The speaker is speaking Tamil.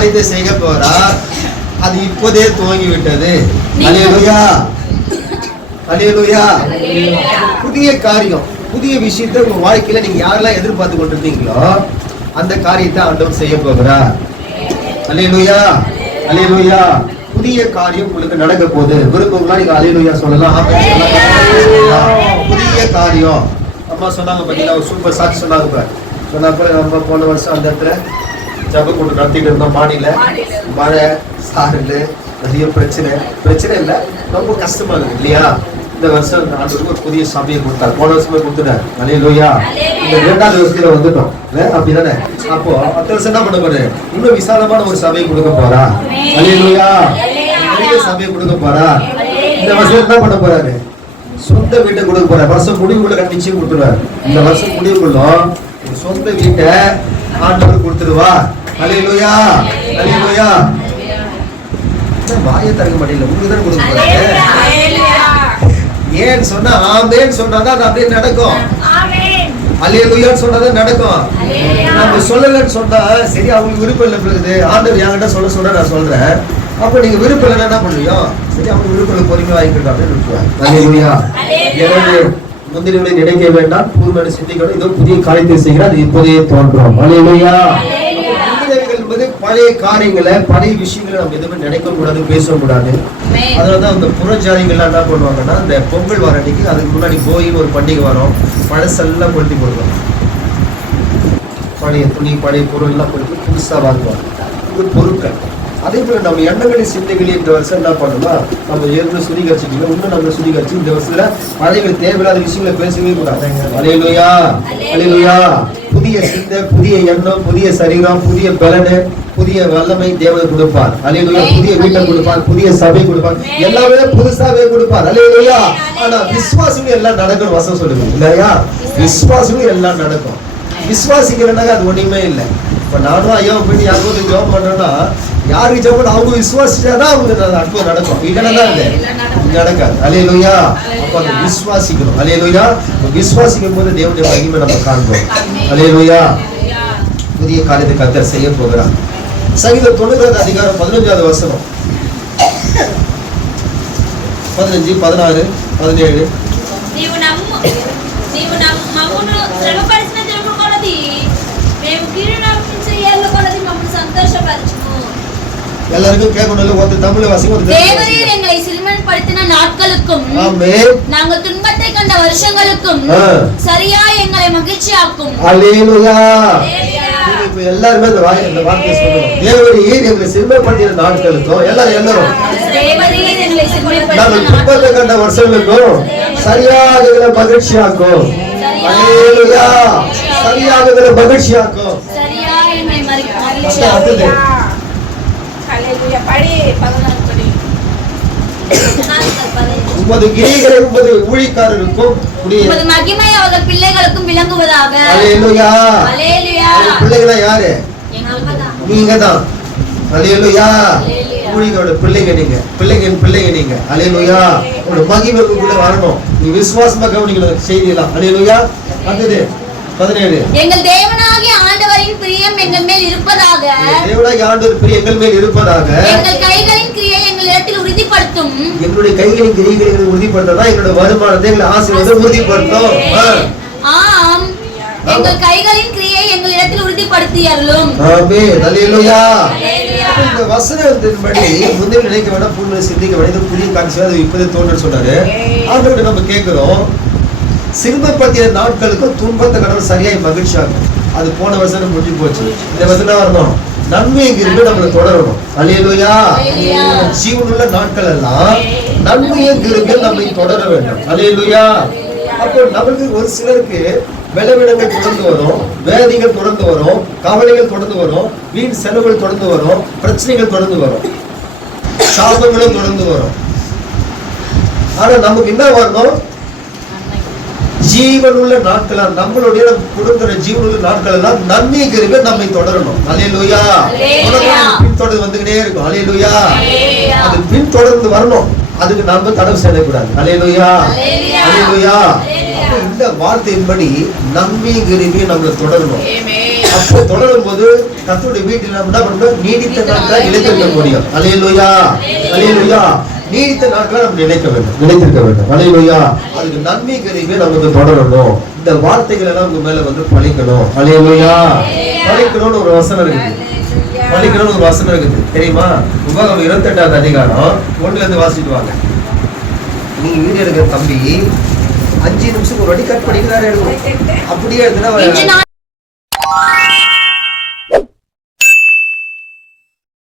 காரியத்தை செய்ய போறார். அது இப்போதே துவங்கி விட்டது. அல்லேலூயா, அல்லேலூயா. புதிய காரியம், புதிய விஷயத்தை உங்க வாழ்க்கையில நீங்க யாரெல்லாம் எதிர்பார்த்து கொண்டிருந்தீங்களோ அந்த காரியத்தை ஆண்டவர் செய்ய போகிறார். அல்லேலூயா, அல்லேலூயா. புதிய காரியம் உங்களுக்கு நடக்க போகுது. விருப்பங்களா நீங்க அல்லேலூயா சொல்லலாம். புதிய காரியம். அம்மா சொன்னாங்க பாத்தீங்களா, ஒரு சூப்பர் சாட்சி சொன்னாங்க. சொன்னா போல நம்ம போன வருஷம் அந்த இடத்துல ஜப கூட்டம் நடத்திட்டு இருந்தோம். மாடியில மழை சாரல், நிறைய பிரச்சனை இல்லை, ரொம்ப கஷ்டமா இருக்கு இல்லையா? இந்த வருஷம் ஆண்டவருக்கு ஒரு புதிய சபையை கொடுத்தார். போன வருஷமே கொடுத்துட்டார். அல்லேலூயா. இந்த 2வது வருஷத்துல வந்துட்டோம் அப்படிதானே? அப்போ அடுத்த வருஷம் என்ன பண்ண போறாரு? இன்னும் விசாலமான ஒரு சபையை கொடுக்க போறா. அல்லேலூயா. பெரிய சபையை கொடுக்க போறா. இந்த வருஷம் என்ன பண்ண போறாரு? சொந்த வீட்டை கொடுக்க போறாரு. வருஷம் முடிவுக்குள்ள நிச்சயம் கொடுத்துருவாரு. இந்த வருஷம் முடிவுக்குள்ள சொந்த வீட்டை ஆண்டவர் கொடுத்துருவா. அல்லேலூயா, அல்லேலூயா. வாயை திறக்க மாட்டேங்கல, உங்களுக்கு தான் கொடுக்க போறாரு. ஏன் சொன்னா ஆமென் சொன்னாதான் அது அப்படியே நடக்கும். அல்லேலூயான்னு சொன்னாதான் நடக்கும். நம்ம சொல்லலன்னு சொன்னா சரி, அவங்களுக்கு விருப்பம் இல்லை இருக்குது, ஆண்டவர் என்கிட்ட சொல்ல நான் சொல்றேன். அப்ப நீங்க விருப்பம் இல்லைன்னா என்ன பண்ணுவோம்? சரி, அவங்க விருப்பம் பொறுமையா வாங்கிக்கிட்டோம் அப்படின்னு விட்டுருவாங்க. அல்லேலூயா. எனவே முந்திரிகளை நினைக்க வேண்டாம், பூர்வனை சிந்திக்கணும். இதோ புதிய காரியத்தை செய்கிறார், அது இப்போதே தோன்றும். அல்லேலூயா. பழைய காரியங்களை, பழைய விஷயங்களை நம்ம எதுவுமே நினைக்க கூடாது, பேசக்கூடாது. அதனாலதான் அந்த புறஜாதிகள்லாம் என்ன பண்ணுவாங்கன்னா, இந்த பொங்கல் வர அன்னைக்கு அதுக்கு முன்னாடி கோயில் ஒரு பண்டிகை வரும், பழசெல்லாம் கொளுத்தி போடுவாங்க. பழைய துணி, பழைய பொருள் எல்லாம் கொளுத்தி புதுசா வாங்குவாங்க. இது பொருட்கள். அதே போல நம்ம எண்ணங்களின் சிந்தைகளே இந்த வருஷம் என்ன பண்ணணும்னா, நம்ம ஏற்கனவே சுத்திகரிச்சுக்கணும், இன்னும் நம்ம சுத்திகரிச்சு இந்த வருஷத்துல பழைய தேவையில்லாத விஷயங்களை பேசவே கூடாது. அல்லேலூயா, அல்லேலூயா. புதிய சிந்தை, புதிய எண்ணம், புதிய சரீரம், புதிய பலனு, புதிய வல்லமை தேவன் கொடுப்பார். அல்லேலூயா. புதிய வீட்டை கொடுப்பார், புதிய சபை கொடுப்பார், எல்லாமே புதுசாவே கொடுப்பார். அல்லேலூயா. ஆனா விசுவாசம் எல்லாம் நடக்கணும். வசனம் சொல்லுங்க இல்லையா? விசுவாசம் எல்லாம் நடக்கும். விசுவாசிக்கிறேன்னாக்க அது ஒண்ணுமே இல்லை. இப்ப நானும் ஐயோ போயிட்டு யாருக்கும் ஜெபம் பண்றேன்னா, யாருக்கு ஜெபம் பண்ண அவங்க விசுவாசிச்சாதான் அவங்களுக்கு அற்புதம் நடக்கும். இல்லைன்னா நடக்காது. அல்லேலூயா. அப்ப அதை விசுவாசிக்கணும். அல்லேலூயா. விசுவாசிக்கும் போது தேவனுடைய மகிமை நம்ம காண்போம். அல்லேலூயா. புதிய காரியத்தை கர்த்தர் செய்ய போகிறார். சங்கீதம் 90 அதிகாரம் 15வது வசனம், 15, 16, 17. எல்லாருக்கும் கேட்கணும். ஒரு தமிழ் வாசிக்கும். தேவரீர் எங்களை சிறுமைப்படுத்தின நாட்களுக்கும் நாங்கள் துன்பத்தை கண்ட வருஷங்களுக்கும் சரியா எங்களை மகிழ்ச்சியாக்கும். அல்லேலூயா. இப்ப எல்லாருமே இந்த வார்த்தையை சொல்லணும். தேவரீர் எங்களை சிறுமைப்படுத்தின நாட்களுக்கும், எல்லாரும் தேவரீர் எங்களை நாங்கள் துன்பத்தை கண்ட வருஷங்களுக்கும் சரியாக எங்களை மகிழ்ச்சியாக்கும். அல்லேலூயா. சரியாக எங்களை மகிழ்ச்சியாக்கும். சரியா எங்களை மகிழ்ச்சியாக்கும். உமது கிரிகளை உமது ஊழியக்காரருக்கும் உமது மகிமை அவர்கள் பிள்ளைகளுக்கும் விளங்குவதாக. அல்லேலூயா. அல்லேலூயா. பிள்ளைகளா யாரு? நீங்க தான். அல்லேலூயா. ஊழியக்காரோட பிள்ளைங்க நீங்க, பிள்ளைங்க நீங்க. அல்லேலூயா. உங்க மகிமை உங்களுக்குள்ள வரணும். நீ விசுவாசமா கவனிக்கணும் செய்தியெல்லாம். அல்லேலூயா. அடுத்தது 17. எங்கள் தேவனாகிய ஆண்டவரின் பிரியம் எங்கள் மேல் இருப்பதாக. தேவனாகிய ஆண்டவர் பிரியம் எங்கள் மேல் இருப்பதாக. எங்கள் கைகளின் கிரியை எங்களிடத்தில் உறுதிப்படுத்தும். எங்களுடைய கைகளின் கிரியைகளை உறுதிப்படுத்தா எங்களுடைய வருமானத்தை, எங்களை ஆசீர்வாதத்தை உறுதிப்படுத்தும். ஆம், எங்கள் கைகளின் கிரியை எங்களிடத்தில் உறுதிப்படுத்தி அருளும். ஆமென். அல்லேலூயா. இந்த வசனத்தின்படி முன்னே நினைக்க வேண்டாம், பூர்வ சிந்திக்க வேண்டிய புதிய காட்சி அது இப்போதே தோன்று சொன்னாரு. ஆண்டவர்கிட்ட நம்ம கேட்கிறோம், சிறுமைப்படுத்திய நாட்களுக்கும் துன்பத்தை கடவுள் சரியாய் மகிழ்ச்சியாகும். அது போன வசனம் முடிஞ்சு போச்சு. இந்த வசனம் வரணும், நன்மை கிருபை நம்மளை தொடரணும். அல்லேலூயா. ஜீவனுள்ள நாட்கள் எல்லாம் நன்மையும் கிருபை நம்மை தொடர வேண்டும். அல்லேலூயா. அப்போ நமக்கு ஒரு சிலருக்கு பலவீனங்கள் தொடர்ந்து வரும், வேதிகள் தொடர்ந்து வரும், கவலைகள் தொடர்ந்து வரும், வீண் செலவுகள் தொடர்ந்து வரும், பிரச்சனைகள் தொடர்ந்து வரும், சாபங்களும் தொடர்ந்து வரும். ஆனா நமக்கு என்ன வரணும்? ஜீவனுள்ள நாட்களா, நம்மளுடைய கொடுக்கிற ஜீவனுள்ள நாட்கள் எல்லாம் நன்மை கிருபை நம்மை தொடரணும். அல்லேலூயா. பின்தொடர்ந்து வந்துகிட்டே இருக்கும். அல்லேலூயா. அது பின்தொடர்ந்து வரணும். அதுக்கு நாம தடவு செய்யக்கூடாது. அல்லேலூயா. அல்லேலூயா. இந்த வார்த்தையின்படி நன்மை கிருபையும் நம்மளை தொடரணும். ஆமென். அப்போ தொடரும் போது கர்த்தருடைய வீட்டில் நம்ம என்ன பண்ணணும்? நீடித்த நாட்களா நிலைத்திருக்க முடியும். அல்லேலூயா, அல்லேலூயா. நீடித்த நாட்களா நம்ம நிலைத்திருக்க வேண்டும். அல்லேலூயா. அதுக்கு நன்மை கிருபை நமக்கு தொடரணும். இந்த வார்த்தைகள் எல்லாம் உங்க மேல வந்து பழிக்கணும். அல்லேலூயா. பழிக்கணும்னு ஒரு வசனம் இருக்குது. பழிக்கணும்னு ஒரு வசனம் இருக்குது தெரியுமா? உபாகமம் 28வது அதிகாரம் 1ல இருந்து வாசிட்டு வாங்க. நீங்க வீடியோ எடுக்கிற தம்பி 5 நிமிஷம் ஒரு வாட்டி கட் பண்ணிக்கிறாரு. அப்படியே எடுத்துனா